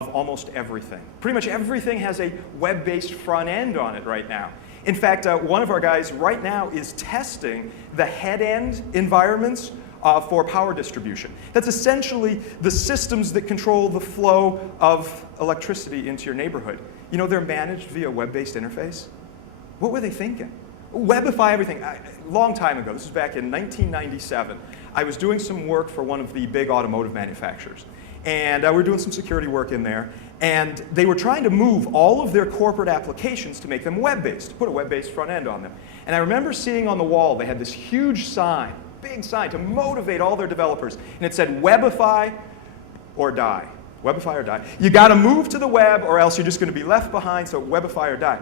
almost everything. Pretty much everything has a web-based front end on it right now. In fact, one of our guys right now is testing the head-end environments for power distribution. That's essentially the systems that control the flow of electricity into your neighborhood. You know, they're managed via a web-based interface. What were they thinking? Webify everything. A long time ago, this was back in 1997, I was doing some work for one of the big automotive manufacturers. And we were doing some security work in there. And they were trying to move all of their corporate applications to make them web-based, to put a web-based front end on them. And I remember seeing on the wall, they had this huge sign, big sign, to motivate all their developers. And it said, Webify or die. Webify or die. You got to move to the web or else you're just going to be left behind, so Webify or die.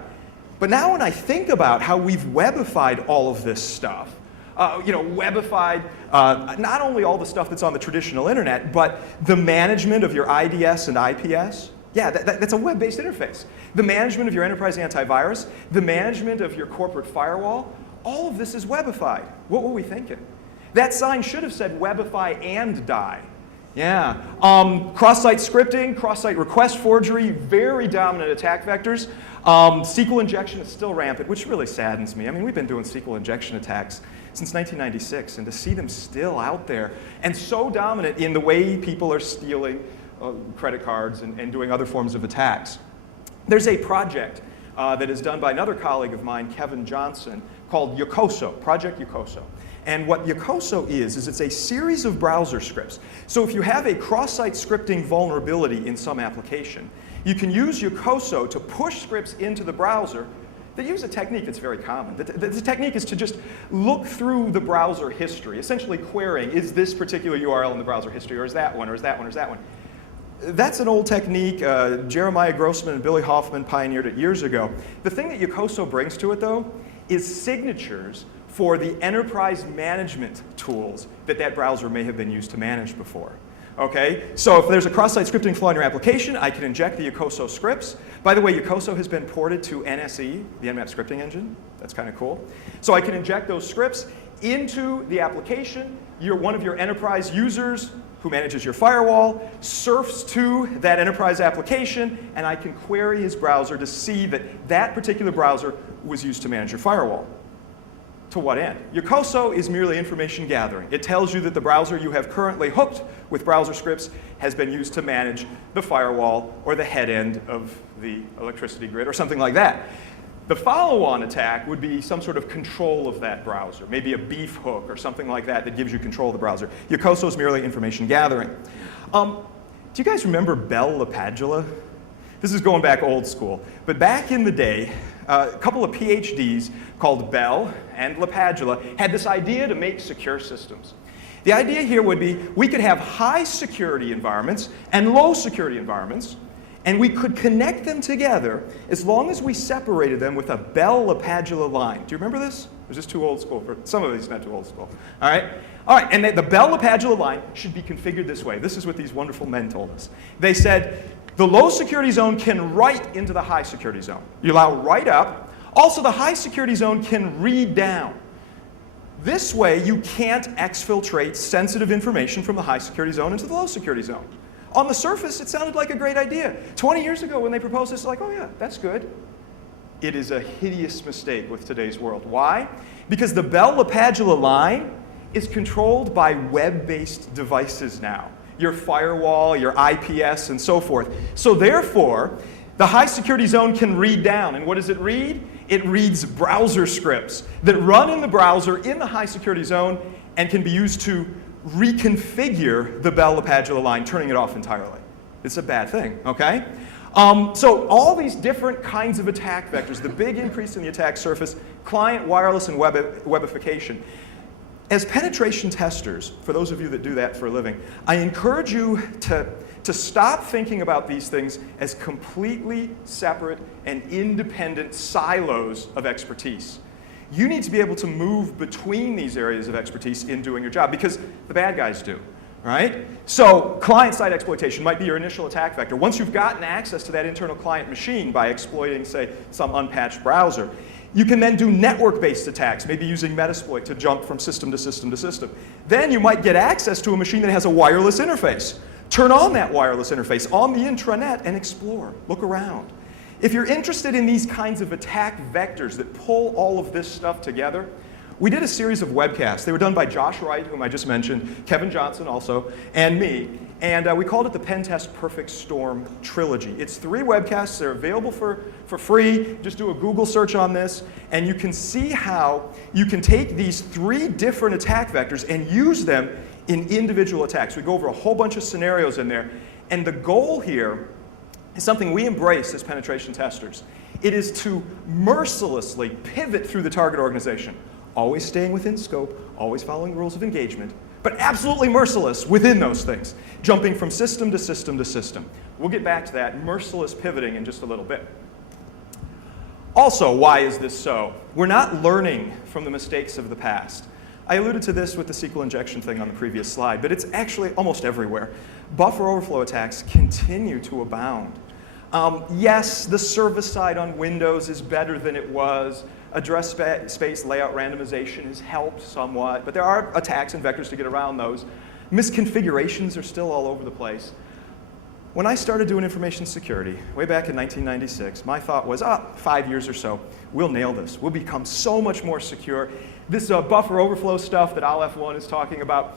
But now when I think about how we've webified all of this stuff, webified not only all the stuff that's on the traditional internet, but the management of your IDS and IPS. Yeah, that's a web-based interface. The management of your enterprise antivirus, the management of your corporate firewall, all of this is webified. What were we thinking? That sign should have said Webify and die. Yeah. Cross-site scripting, cross-site request forgery, very dominant attack vectors. SQL injection is still rampant, which really saddens me. I mean, we've been doing SQL injection attacks since 1996, and to see them still out there and so dominant in the way people are stealing credit cards and doing other forms of attacks. There's a project that is done by another colleague of mine, Kevin Johnson, called Yokoso, Project Yokoso. And what Yokoso is it's a series of browser scripts. So if you have a cross-site scripting vulnerability in some application, you can use Yokoso to push scripts into the browser. They use a technique that's very common. The technique is to just look through the browser history, essentially querying, is this particular URL in the browser history, or is that one, or is that one, or is that one? That's an old technique. Jeremiah Grossman and Billy Hoffman pioneered it years ago. The thing that Yokoso brings to it, though, is signatures for the enterprise management tools that browser may have been used to manage before. Okay, so if there's a cross-site scripting flaw in your application, I can inject the Yokoso scripts. By the way, Yokoso has been ported to NSE, the Nmap scripting engine. That's kind of cool. So I can inject those scripts into the application. One of your enterprise users who manages your firewall surfs to that enterprise application, and I can query his browser to see that that particular browser was used to manage your firewall. To what end? Yokoso is merely information gathering. It tells you that the browser you have currently hooked with browser scripts has been used to manage the firewall or the head end of the electricity grid or something like that. The follow-on attack would be some sort of control of that browser, maybe a beef hook or something like that gives you control of the browser. Yokoso is merely information gathering. Do you guys remember Bell LaPadula? This is going back old school. But back in the day, a couple of PhDs called Bell and LaPadula had this idea to make secure systems. The idea here would be we could have high security environments and low security environments, and we could connect them together as long as we separated them with a Bell-LaPadula line. Do you remember this? Or is this too old school? Some of these not too old school. All right, and the Bell-LaPadula line should be configured this way. This is what these wonderful men told us. They said, the low security zone can write into the high security zone. You allow write up. Also, the high security zone can read down. This way, you can't exfiltrate sensitive information from the high security zone into the low security zone. On the surface, it sounded like a great idea. 20 years ago, when they proposed this, like, oh yeah, that's good. It is a hideous mistake with today's world. Why? Because the Bell-LaPadula line is controlled by web-based devices now. Your firewall, your IPS, and so forth. So therefore, the high security zone can read down. And what does it read? It reads browser scripts that run in the browser in the high security zone and can be used to reconfigure the Bell-LaPadula line, turning it off entirely. It's a bad thing, okay? So all these different kinds of attack vectors, the big increase in the attack surface, client, wireless, and webification. As penetration testers, for those of you that do that for a living, I encourage you to stop thinking about these things as completely separate and independent silos of expertise. You need to be able to move between these areas of expertise in doing your job, because the bad guys do, right? So client-side exploitation might be your initial attack vector. Once you've gotten access to that internal client machine by exploiting, say, some unpatched browser, you can then do network-based attacks, maybe using Metasploit to jump from system to system to system. Then you might get access to a machine that has a wireless interface. Turn on that wireless interface on the intranet and explore. Look around. If you're interested in these kinds of attack vectors that pull all of this stuff together, we did a series of webcasts. They were done by Josh Wright, whom I just mentioned, Kevin Johnson also, and me. And we called it the Pen Test Perfect Storm Trilogy. It's 3 webcasts. They're available for free. Just do a Google search on this, and you can see how you can take these 3 different attack vectors and use them in individual attacks. We go over a whole bunch of scenarios in there. And the goal here is something we embrace as penetration testers. It is to mercilessly pivot through the target organization, always staying within scope, always following the rules of engagement, but absolutely merciless within those things, jumping from system to system to system. We'll get back to that merciless pivoting in just a little bit. Also, why is this so? We're not learning from the mistakes of the past. I alluded to this with the SQL injection thing on the previous slide, but it's actually almost everywhere. Buffer overflow attacks continue to abound. Yes, the service side on Windows is better than it was. Address space layout randomization has helped somewhat, but there are attacks and vectors to get around those. Misconfigurations are still all over the place. When I started doing information security, way back in 1996, my thought was, 5 years or so, we'll nail this. We'll become so much more secure. This buffer overflow stuff that Aleph1 is talking about,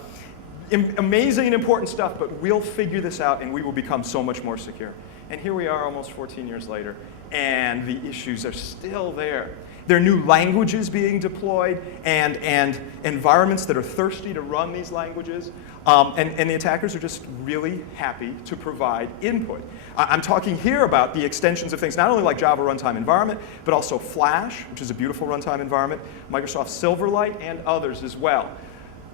amazing and important stuff, but we'll figure this out and we will become so much more secure. And here we are almost 14 years later, and the issues are still there. There are new languages being deployed and environments that are thirsty to run these languages. And the attackers are just really happy to provide input. I'm talking here about the extensions of things, not only like Java runtime environment, but also Flash, which is a beautiful runtime environment, Microsoft Silverlight, and others as well.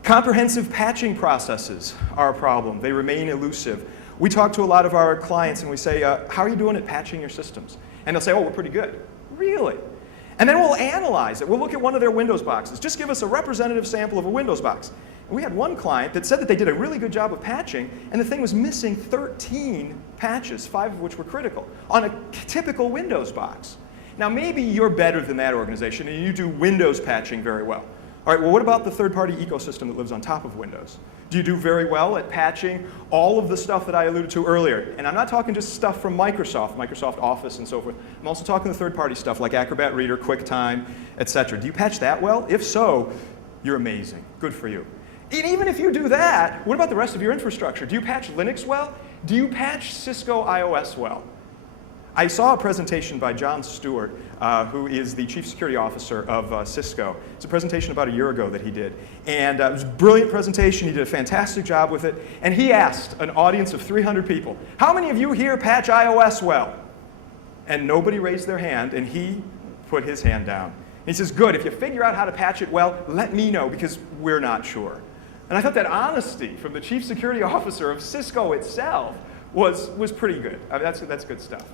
Comprehensive patching processes are a problem. They remain elusive. We talk to a lot of our clients and we say, how are you doing at patching your systems? And they'll say, oh, we're pretty good. Really? And then we'll analyze it. We'll look at one of their Windows boxes. Just give us a representative sample of a Windows box. And we had one client that said that they did a really good job of patching, and the thing was missing 13 patches, 5 of which were critical, on a typical Windows box. Now, maybe you're better than that organization, and you do Windows patching very well. All right, well, what about the third-party ecosystem that lives on top of Windows? Do you do very well at patching all of the stuff that I alluded to earlier? And I'm not talking just stuff from Microsoft, Microsoft Office and so forth. I'm also talking the third-party stuff like Acrobat Reader, QuickTime, etc. Do you patch that well? If so, you're amazing. Good for you. And even if you do that, what about the rest of your infrastructure? Do you patch Linux well? Do you patch Cisco iOS well? I saw a presentation by John Stewart, who is the Chief Security Officer of Cisco. It's a presentation about a year ago that he did. And it was a brilliant presentation. He did a fantastic job with it. And he asked an audience of 300 people, how many of you here patch iOS well? And nobody raised their hand, and he put his hand down. And he says, good, if you figure out how to patch it well, let me know, because we're not sure. And I thought that honesty from the Chief Security Officer of Cisco itself was pretty good. I mean, that's good stuff.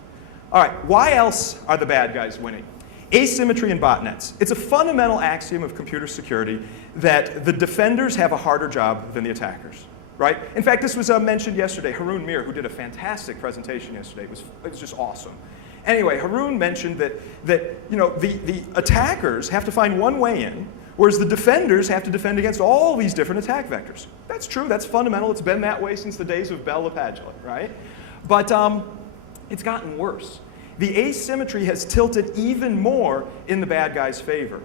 All right, why else are the bad guys winning? Asymmetry and botnets. It's a fundamental axiom of computer security that the defenders have a harder job than the attackers, right? In fact, this was mentioned yesterday. Haroon Mir, who did a fantastic presentation yesterday, it was just awesome. Anyway, Haroon mentioned that the attackers have to find one way in, whereas the defenders have to defend against all these different attack vectors. That's true, that's fundamental. It's been that way since the days of Bell LaPadula, right? But it's gotten worse. The asymmetry has tilted even more in the bad guy's favor.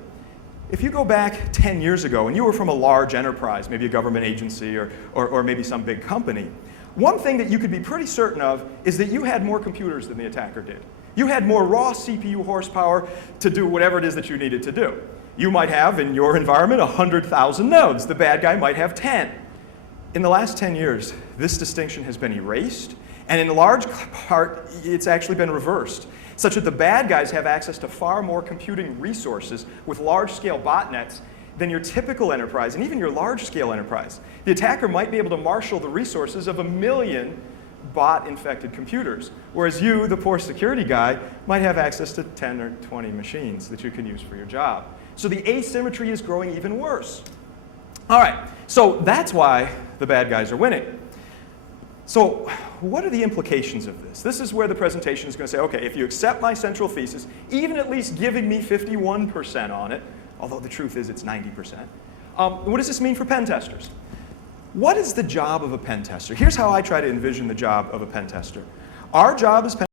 If you go back 10 years ago and you were from a large enterprise, maybe a government agency or maybe some big company, one thing that you could be pretty certain of is that you had more computers than the attacker did. You had more raw CPU horsepower to do whatever it is that you needed to do. You might have, in your environment, 100,000 nodes. The bad guy might have 10. In the last 10 years, this distinction has been erased, and in large part, it's actually been reversed, such that the bad guys have access to far more computing resources with large-scale botnets than your typical enterprise, and even your large-scale enterprise. The attacker might be able to marshal the resources of 1 million bot-infected computers, whereas you, the poor security guy, might have access to 10 or 20 machines that you can use for your job. So the asymmetry is growing even worse. All right, so that's why the bad guys are winning. So what are the implications of this? This is where the presentation is going to say, okay, if you accept my central thesis, even at least giving me 51% on it, although the truth is it's 90%, what does this mean for pen testers? what is the job of a pen tester? Here's how I try to envision the job of a pen tester. Our job as pen